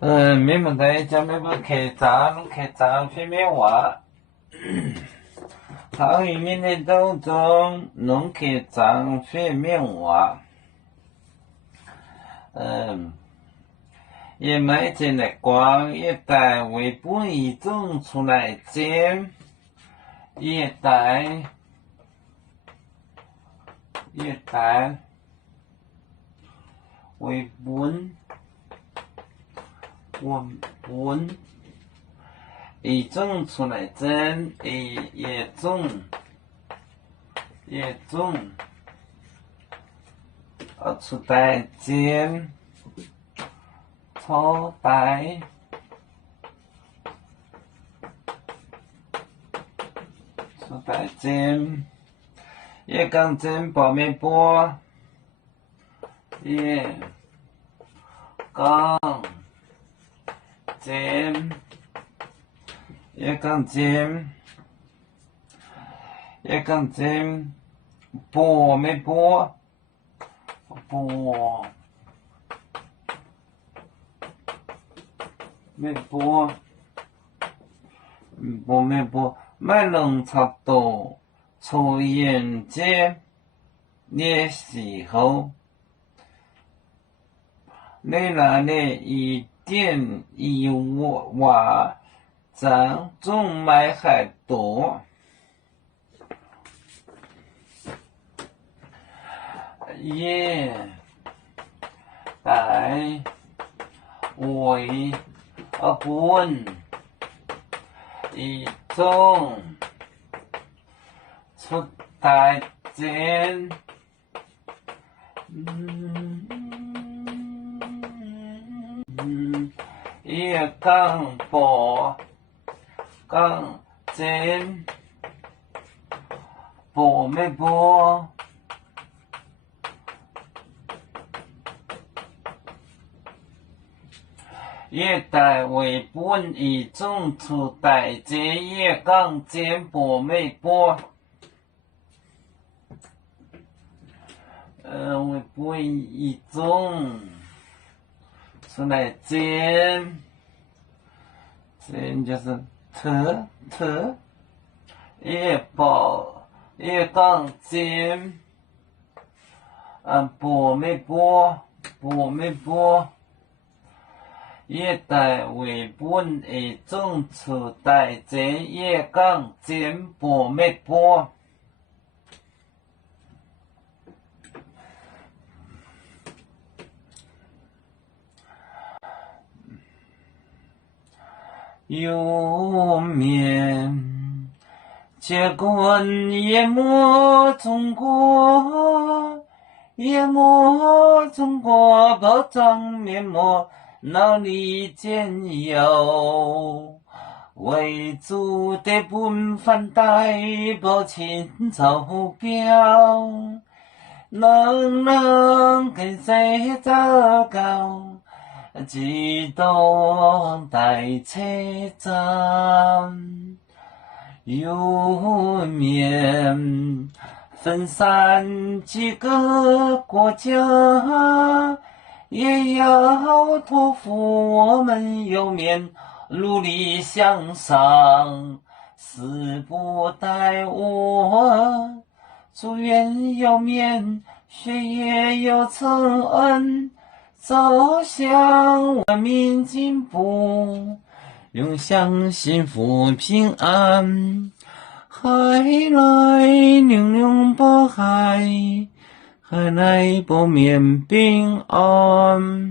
没问题，咱们不开张方面话，唐语面的当中，侬开张方面话，也没进来光，一带为本一种出来见，一带为本。一种出来真，一种出来真，初代真，一讲真报没报，一讲真。一讲真，播没播？播没播？播没播？没能差不多，抽烟节的时候，你那里一点一瓦。张种买还多，也带为本一种出大钱，也讲报。讲真，播没播？一带为本一种出大钱，也讲真播没播？为本一种出来真，真就是特也讲真，播没播？也带为本一种出大钱，也讲真播没播？有面，结棍淹没中国，包装面膜脑里间有，为主的本反带报清钞票，能跟谁糟糕？几栋大车站，有面分散几个国家，也要托付我们有面努力向上，死不待我，祝愿有面学业有成，走向文明进步，永享幸福平安。海来玲珑宝海，海来保面平安。